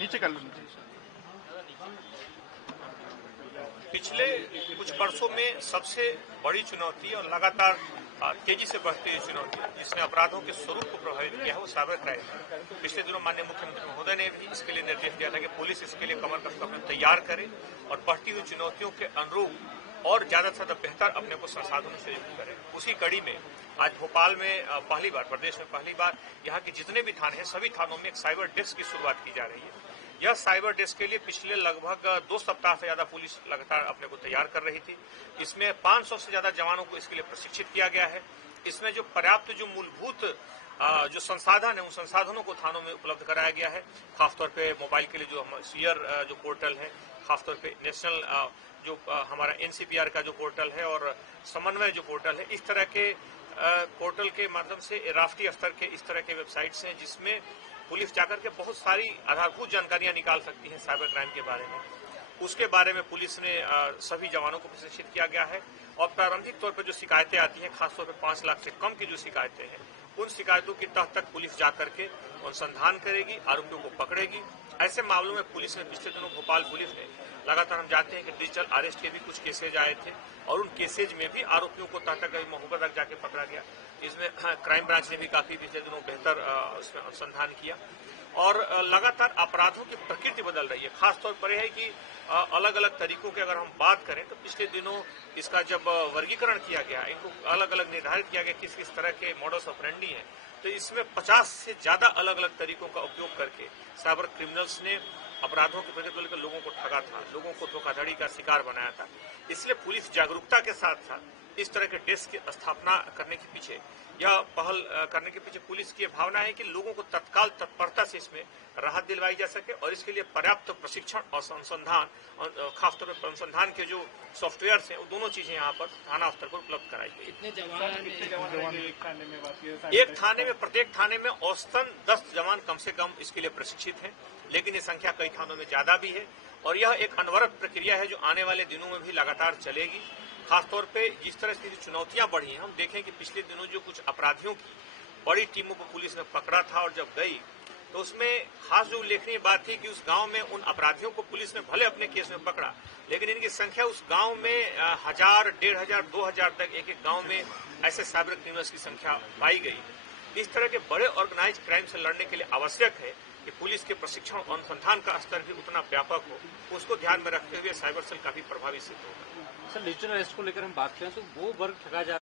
नीचे कर लो नीचे। पिछले कुछ वर्षों में सबसे बड़ी चुनौती और लगातार तेजी से बढ़ती हुई चुनौती जिसने अपराधों के स्वरूप को प्रभावित किया है वो साइबर क्राइम है। पिछले दिनों माननीय मुख्यमंत्री महोदय ने भी इसके लिए निर्देश दिया था कि पुलिस इसके लिए कमर कस अपने तैयार करे और बढ़ती हुई चुनौतियों के अनुरूप और ज्यादा से ज्यादा बेहतर अपने को संसाधनों से युक्त करे। उसी कड़ी में आज भोपाल में पहली बार, प्रदेश में पहली बार यहाँ के जितने भी थाने हैं सभी थानों में एक साइबर डेस्क की शुरुआत की जा रही है। यह साइबर डेस्क के लिए पिछले लगभग 2 सप्ताह से ज्यादा पुलिस लगातार अपने को तैयार कर रही थी। इसमें 500 से ज्यादा जवानों को इसके लिए प्रशिक्षित किया गया है। इसमें जो पर्याप्त जो मूलभूत जो संसाधन है उन संसाधनों को थानों में उपलब्ध कराया गया है। खासतौर पे मोबाइल के लिए जो सीयर जो पोर्टल है, खासतौर पे नेशनल जो हमारा एनसीपीआर का जो पोर्टल है और समन्वय जो पोर्टल है, इस तरह के पोर्टल के माध्यम से राष्ट्रीय स्तर के इस तरह के वेबसाइट्स हैं जिसमें पुलिस जाकर के बहुत सारी आधारभूत जानकारियां निकाल सकती है साइबर क्राइम के बारे में। उसके बारे में पुलिस ने सभी जवानों को प्रशिक्षित किया गया है और प्रारंभिक तौर पर जो शिकायतें आती हैं, खासतौर पर 5 लाख से कम की जो शिकायतें हैं, उन शिकायतों की तह तक पुलिस जाकर के अनुसंधान करेगी, आरोपियों को पकड़ेगी। ऐसे मामलों में पुलिस ने पिछले दिनों भोपाल पुलिस ने लगातार, हम जानते हैं कि डिजिटल अरेस्ट के भी कुछ केसेज आए थे और उन केसेज में भी आरोपियों को तह तक महोबा तक जाके पकड़ा गया। इसमें क्राइम ब्रांच ने भी काफी पिछले दिनों बेहतर उसमें अनुसंधान किया और लगातार अपराधों की प्रकृति बदल रही है। खासतौर पर यह है कि अलग अलग तरीकों की अगर हम बात करें तो पिछले दिनों इसका जब वर्गीकरण किया गया, इनको अलग अलग निर्धारित किया गया किस किस तरह के मॉडस ऑपरेंडी हैं, तो इसमें 50 से ज्यादा अलग अलग तरीकों का उपयोग करके साइबर क्रिमिनल्स ने अपराधों के प्रति लेकर लोगों को ठगा था, लोगों को धोखाधड़ी का शिकार बनाया था। इसलिए पुलिस जागरूकता के साथ साथ इस तरह के डेस्क की स्थापना करने के पीछे या पहल करने के पीछे पुलिस की भावना है कि लोगों को तत्काल तत्परता से इसमें राहत दिलवाई जा सके और इसके लिए पर्याप्त प्रशिक्षण और अनुसंधान, खासतौर पर अनुसंधान के जो सॉफ्टवेयर हैं, वो दोनों चीजें यहाँ पर थाना स्तर पर उपलब्ध कराई गई। एक थाने में, प्रत्येक थाने में औसतन 10 जवान कम से कम इसके लिए प्रशिक्षित हैं, लेकिन ये संख्या कई थानों में ज्यादा भी है और यह एक अनवरत प्रक्रिया है जो आने वाले दिनों में भी लगातार चलेगी। खासतौर पे जिस तरह से चुनौतियां बढ़ी हैं, हम देखें कि पिछले दिनों जो कुछ अपराधियों की बड़ी टीमों को पुलिस ने पकड़ा था और जब गई तो उसमें खास जो उल्लेखनीय बात थी कि उस गांव में उन अपराधियों को पुलिस ने भले अपने केस में पकड़ा, लेकिन इनकी संख्या उस गांव में 1000, 1500, 2000 तक एक एक गांव में ऐसे साइबर क्रिमिनल्स की संख्या पाई गई। इस तरह के बड़े ऑर्गेनाइज क्राइम से लड़ने के लिए आवश्यक है कि पुलिस के प्रशिक्षण और अनुसंधान का स्तर भी उतना व्यापक हो, उसको ध्यान में रखते हुए साइबर सेल काफी प्रभावी सिद्ध होगा। सर, डिजिटल अरेस्ट को लेकर हम बात करें तो वो वर्ग ठगा जा